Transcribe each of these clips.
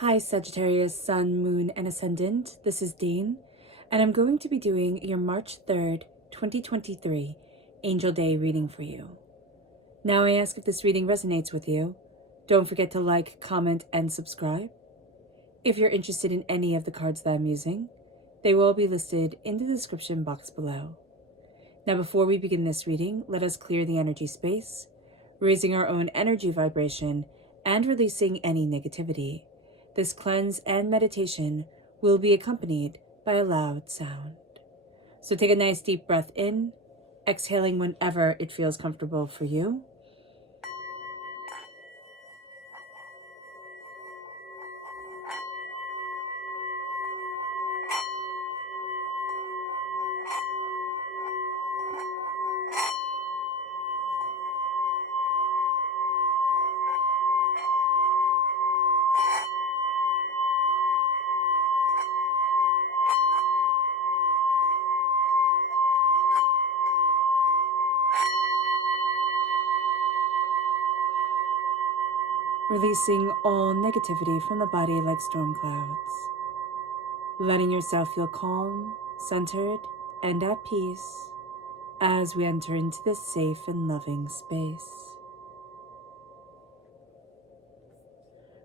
Hi Sagittarius, Sun, Moon, and Ascendant. This is Dane, and I'm going to be doing your March 3rd, 2023 Angel Day reading for you. Now I ask if this reading resonates with you. Don't forget to like, comment, and subscribe. If you're interested in any of the cards that I'm using, they will be listed in the description box below. Now before we begin this reading, let us clear the energy space, raising our own energy vibration and releasing any negativity. This cleanse and meditation will be accompanied by a loud sound. So take a nice deep breath in, exhaling whenever it feels comfortable for you. Releasing all negativity from the body like storm clouds. Letting yourself feel calm, centered, and at peace as we enter into this safe and loving space.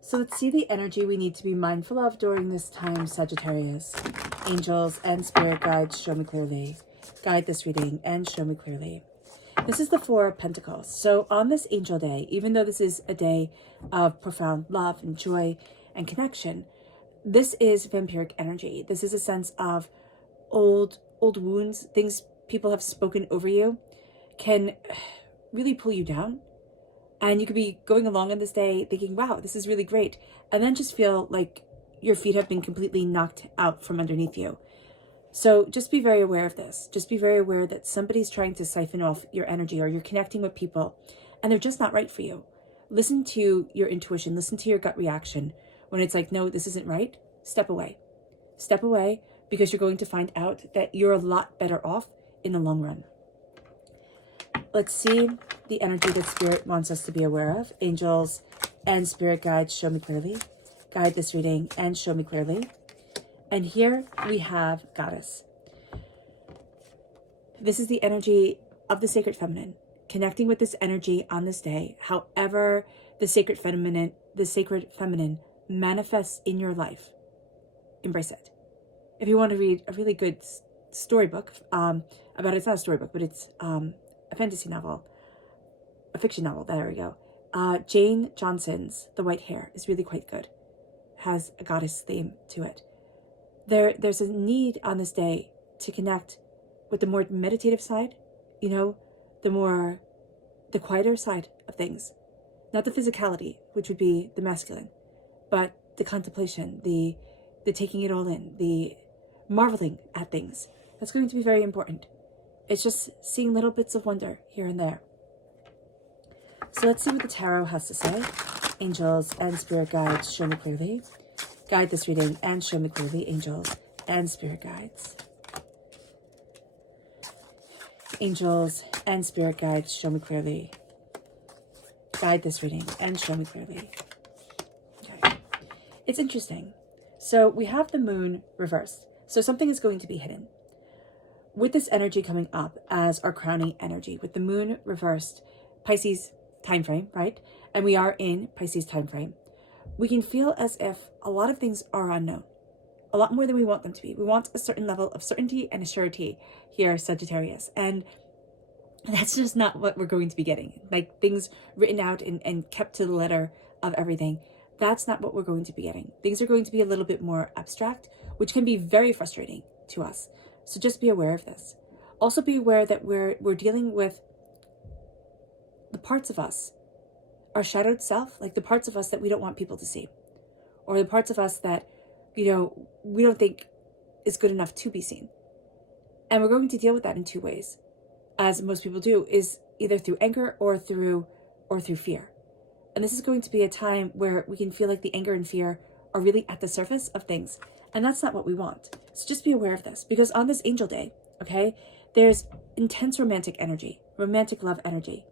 So let's see the energy we need to be mindful of during this time, Sagittarius. Angels and spirit guides, show me clearly. Guide this reading and show me clearly. This is the Four of Pentacles. So on this Angel Day, even though this is a day of profound love and joy and connection, this is vampiric energy. This is a sense of old wounds, things people have spoken over you can really pull you down. And you could be going along on this day thinking, wow, this is really great. And then just feel like your feet have been completely knocked out from underneath you. So just be very aware of this. Just be very aware that somebody's trying to siphon off your energy, or you're connecting with people and they're just not right for you. Listen to your intuition. Listen to your gut reaction. When it's like, no, this isn't right, step away. Step away, because you're going to find out that you're a lot better off in the long run. Let's see the energy that Spirit wants us to be aware of. Angels and spirit guides, show me clearly. Guide this reading and show me clearly. And here we have Goddess. This is the energy of the sacred feminine. Connecting with this energy on this day, however the sacred feminine manifests in your life, embrace it. If you want to read a really good storybook about, it's not a storybook, but it's a fantasy novel, a fiction novel, there we go. Jane Johnson's The White Hare is really quite good. Has a goddess theme to it. There's a need on this day to connect with the more meditative side, the quieter side of things. Not the physicality, which would be the masculine, but the contemplation, the taking it all in, the marveling at things. That's going to be very important. It's just seeing little bits of wonder here and there. So let's see what the tarot has to say. Angels and spirit guides, show me clearly. Guide this reading and show me clearly, angels and spirit guides. Angels and spirit guides, show me clearly. Guide this reading and show me clearly. Okay. It's interesting. So we have the moon reversed. So something is going to be hidden. With this energy coming up as our crowning energy, with the moon reversed, Pisces time frame, right? And we are in Pisces time frame. We can feel as if a lot of things are unknown, a lot more than we want them to be. We want a certain level of certainty and assurity here, Sagittarius. And that's just not what we're going to be getting. Like things written out and kept to the letter of everything. That's not what we're going to be getting. Things are going to be a little bit more abstract, which can be very frustrating to us. So just be aware of this. Also be aware that we're dealing with the parts of us, our shadowed self, like the parts of us that we don't want people to see, or the parts of us that, we don't think is good enough to be seen. And we're going to deal with that in two ways, as most people do, is either through anger or through fear. And this is going to be a time where we can feel like the anger and fear are really at the surface of things. And that's not what we want. So just be aware of this, because on this Angel Day, okay, there's intense romantic energy, romantic love energy.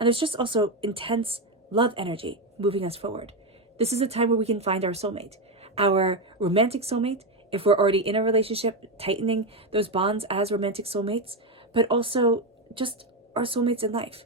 And there's just also intense love energy moving us forward. This is a time where we can find our soulmate, our romantic soulmate, if we're already in a relationship, tightening those bonds as romantic soulmates, but also just our soulmates in life,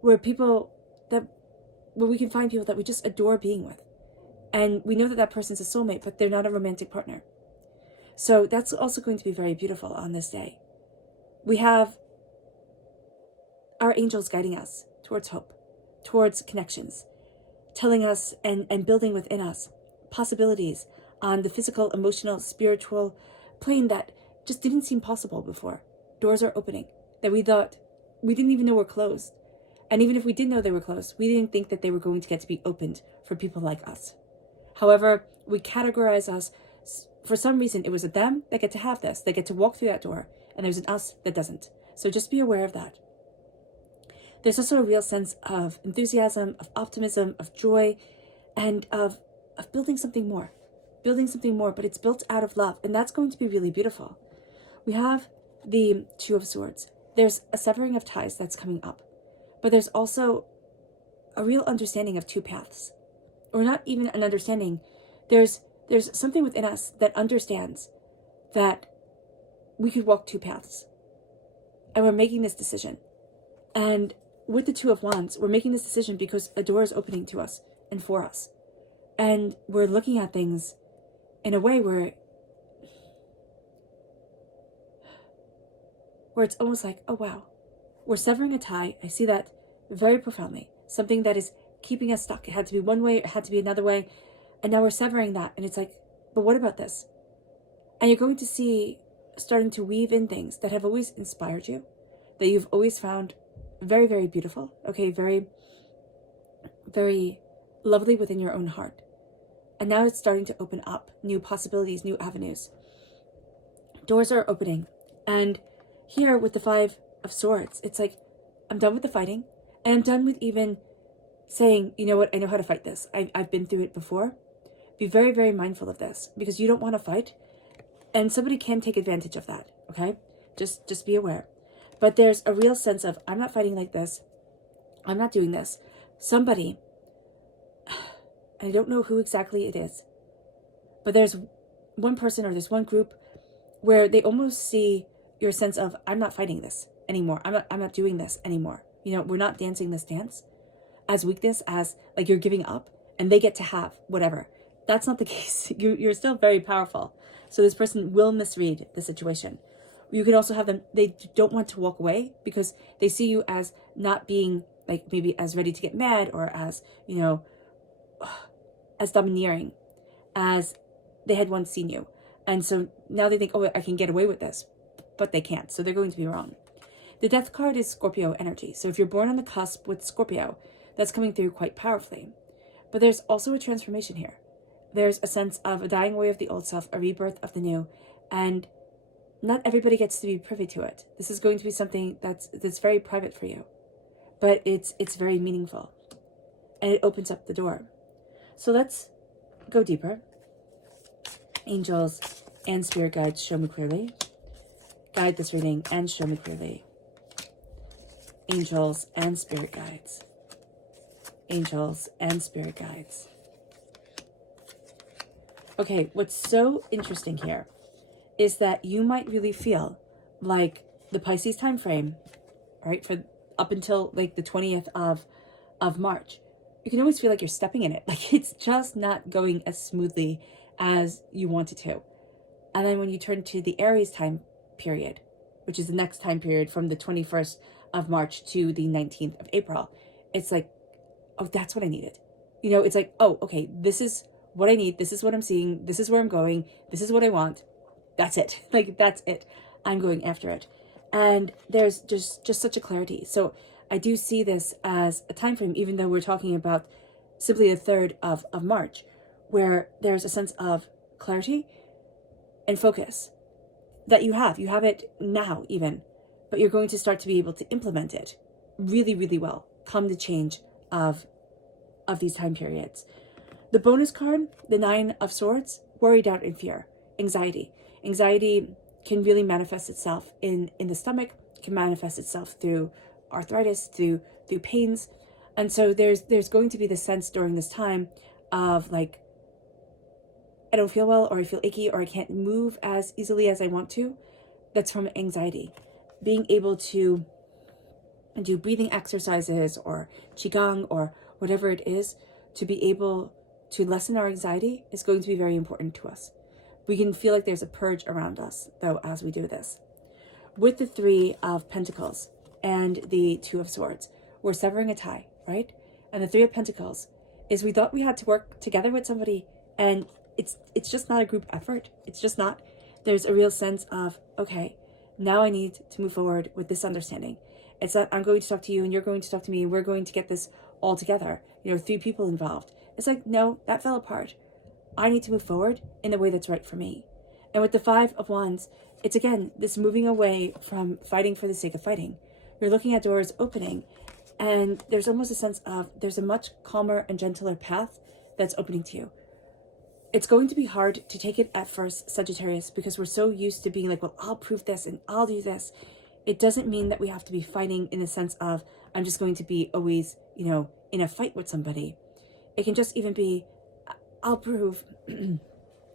where we can find people that we just adore being with. And we know that that person's a soulmate, but they're not a romantic partner. So that's also going to be very beautiful on this day. We have our angels guiding us towards hope, towards connections, telling us and building within us possibilities on the physical, emotional, spiritual plane that just didn't seem possible before. Doors are opening that we thought we didn't even know were closed. And even if we did know they were closed, we didn't think that they were going to get to be opened for people like us. However, we categorize us. For some reason, it was a them that get to have this. They get to walk through that door, and there's an us that doesn't. So just be aware of that. There's also a real sense of enthusiasm, of optimism, of joy, and of building something more. Building something more, but it's built out of love, and that's going to be really beautiful. We have the Two of Swords. There's a severing of ties that's coming up, but there's also a real understanding of two paths. Or not even an understanding. There's something within us that understands that we could walk two paths. And we're making this decision. And with the Two of Wands, we're making this decision because a door is opening to us and for us. And we're looking at things in a way where it's almost like, oh wow, we're severing a tie. I see that very profoundly. Something that is keeping us stuck. It had to be one way, it had to be another way. And now we're severing that. And it's like, but what about this? And you're going to see starting to weave in things that have always inspired you, that you've always found very, very beautiful. Okay, very, very lovely within your own heart. And now it's starting to open up new possibilities, new avenues. Doors are opening. And here with the Five of Swords, it's like, I'm done with the fighting. And I'm done with even saying, you know what, I know how to fight this. I've been through it before. Be very, very mindful of this, because you don't want to fight. And somebody can take advantage of that, okay? Just be aware. But there's a real sense of, I'm not fighting like this. I'm not doing this. Somebody, and I don't know who exactly it is, but there's one person or there's one group where they almost see your sense of, I'm not fighting this anymore. I'm not doing this anymore. You know, we're not dancing this dance as weakness, as like you're giving up and they get to have whatever. That's not the case. You're still very powerful. So this person will misread the situation. You could also have them, they don't want to walk away because they see you as not being like maybe as ready to get mad, or as, you know, as domineering as they had once seen you. And so now they think, oh, I can get away with this, but they can't. So they're going to be wrong. The Death card is Scorpio energy. So if you're born on the cusp with Scorpio, that's coming through quite powerfully. But there's also a transformation here. There's a sense of a dying away of the old self, a rebirth of the new, and not everybody gets to be privy to it. This is going to be something that's very private for you, but it's very meaningful, and it opens up the door. So let's go deeper. Angels and spirit guides, show me clearly. Guide this reading and show me clearly. Angels and spirit guides. Angels and spirit guides. Okay, what's so interesting here is that you might really feel like the Pisces time frame, right, for up until like the 20th of March, you can always feel like you're stepping in it. Like it's just not going as smoothly as you want it to. And then when you turn to the Aries time period, which is the next time period from the 21st of March to the 19th of April, it's like, oh, that's what I needed. You know, it's like, oh, okay, this is what I need. This is what I'm seeing. This is where I'm going. This is what I want. That's it. Like, that's it. I'm going after it. And there's just such a clarity. So I do see this as a time frame, even though we're talking about simply the 3rd of March, where there's a sense of clarity and focus that you have. You have it now even, but you're going to start to be able to implement it really, really well come the change of these time periods. The bonus card, the 9 of Swords, worry, doubt, and fear, anxiety. Anxiety can really manifest itself in the stomach, can manifest itself through arthritis, through pains. And so there's going to be the sense during this time of like, I don't feel well, or I feel achy, or I can't move as easily as I want to, that's from anxiety. Being able to do breathing exercises or qigong or whatever it is to be able to lessen our anxiety is going to be very important to us. We can feel like there's a purge around us, though, as we do this. With the Three of Pentacles and the Two of Swords, we're severing a tie, right? And the Three of Pentacles is we thought we had to work together with somebody, and it's just not a group effort. It's just not. There's a real sense of, okay, now I need to move forward with this understanding. It's not I'm going to talk to you and you're going to talk to me and we're going to get this all together. You know, 3 people involved. It's like, no, that fell apart. I need to move forward in the way that's right for me. And with the Five of Wands, it's again, this moving away from fighting for the sake of fighting. You're looking at doors opening, and there's almost a sense of there's a much calmer and gentler path that's opening to you. It's going to be hard to take it at first, Sagittarius, because we're so used to being like, well, I'll prove this and I'll do this. It doesn't mean that we have to be fighting in the sense of, I'm just going to be always, you know, in a fight with somebody. It can just even be, I'll prove,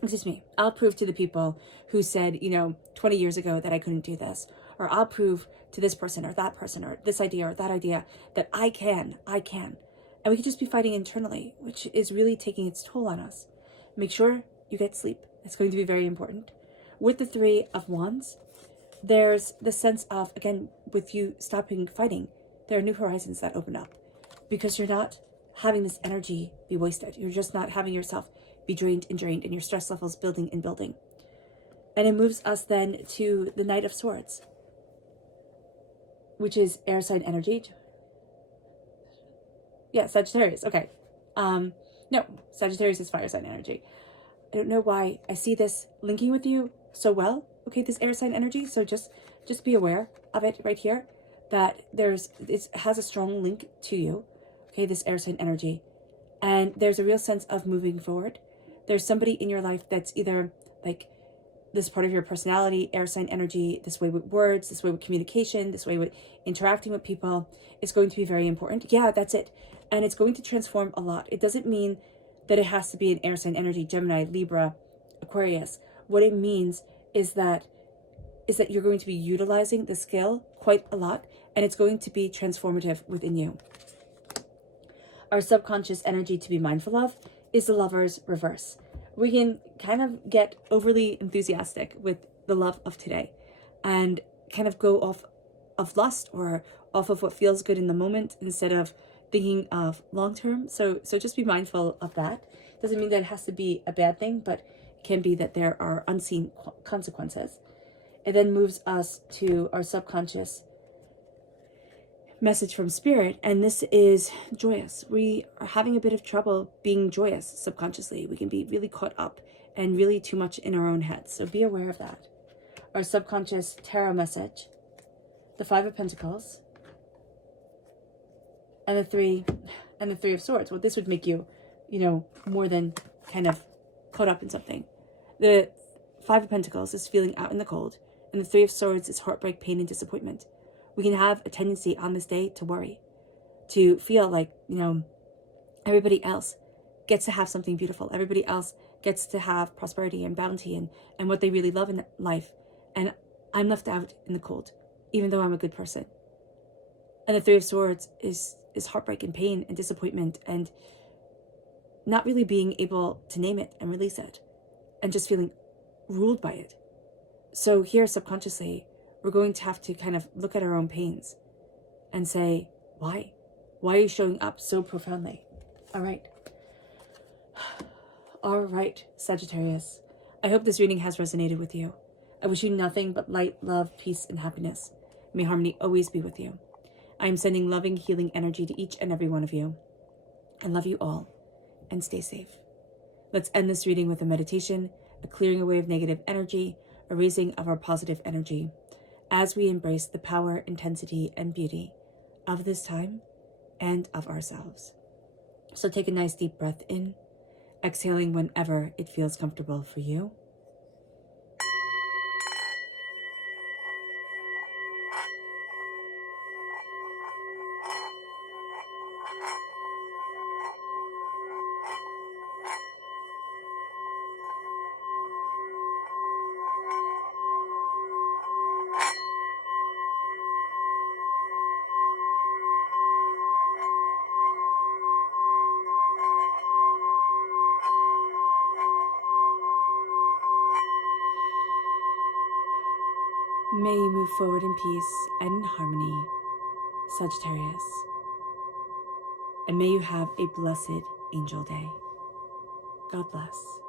excuse me, I'll prove to the people who said, you know, 20 years ago that I couldn't do this, or I'll prove to this person or that person or this idea or that idea that I can. And we could just be fighting internally, which is really taking its toll on us. Make sure you get sleep. It's going to be very important. With the Three of Wands, there's the sense of, again, with you stopping fighting, there are new horizons that open up because you're not having this energy be wasted. You're just not having yourself be drained and your stress levels building and building. And it moves us then to the Knight of Swords, which is air sign energy. Yeah, Sagittarius. Okay. No, Sagittarius is fire sign energy. I don't know why I see this linking with you so well. Okay, this air sign energy. So just be aware of it right here, that it has a strong link to you. Okay, this air sign energy. And there's a real sense of moving forward. There's somebody in your life that's either like this part of your personality, air sign energy, this way with words, this way with communication, this way with interacting with people is going to be very important. Yeah, that's it. And it's going to transform a lot. It doesn't mean that it has to be an air sign energy, Gemini, Libra, Aquarius. What it means is that you're going to be utilizing the skill quite a lot, and it's going to be transformative within you. Our subconscious energy to be mindful of is the Lover's reverse. We can kind of get overly enthusiastic with the love of today and kind of go off of lust or off of what feels good in the moment instead of thinking of long term. So just be mindful of that. Doesn't mean that it has to be a bad thing, but it can be that there are unseen consequences. It then moves us to our subconscious message from Spirit, and this is joyous. We are having a bit of trouble being joyous subconsciously. We can be really caught up and really too much in our own heads, so be aware of that. Our subconscious tarot message, the Five of Pentacles, and the Three of Swords. Well, this would make you, you know, more than kind of caught up in something. The Five of Pentacles is feeling out in the cold, and the Three of Swords is heartbreak, pain, and disappointment. We can have a tendency on this day to worry, to feel like, you know, everybody else gets to have something beautiful. Everybody else gets to have prosperity and bounty and what they really love in life. And I'm left out in the cold, even though I'm a good person. And the Three of Swords is heartbreak and pain and disappointment and not really being able to name it and release it and just feeling ruled by it. So here subconsciously, we're going to have to kind of look at our own pains and say, why? Why are you showing up so profoundly? All right. All right, Sagittarius. I hope this reading has resonated with you. I wish you nothing but light, love, peace, and happiness. May harmony always be with you. I am sending loving, healing energy to each and every one of you. I love you all, and stay safe. Let's end this reading with a meditation, a clearing away of negative energy, a raising of our positive energy, as we embrace the power, intensity, and beauty of this time and of ourselves. So take a nice deep breath in, exhaling whenever it feels comfortable for you. May you move forward in peace and in harmony, Sagittarius. And may you have a blessed angel day. God bless.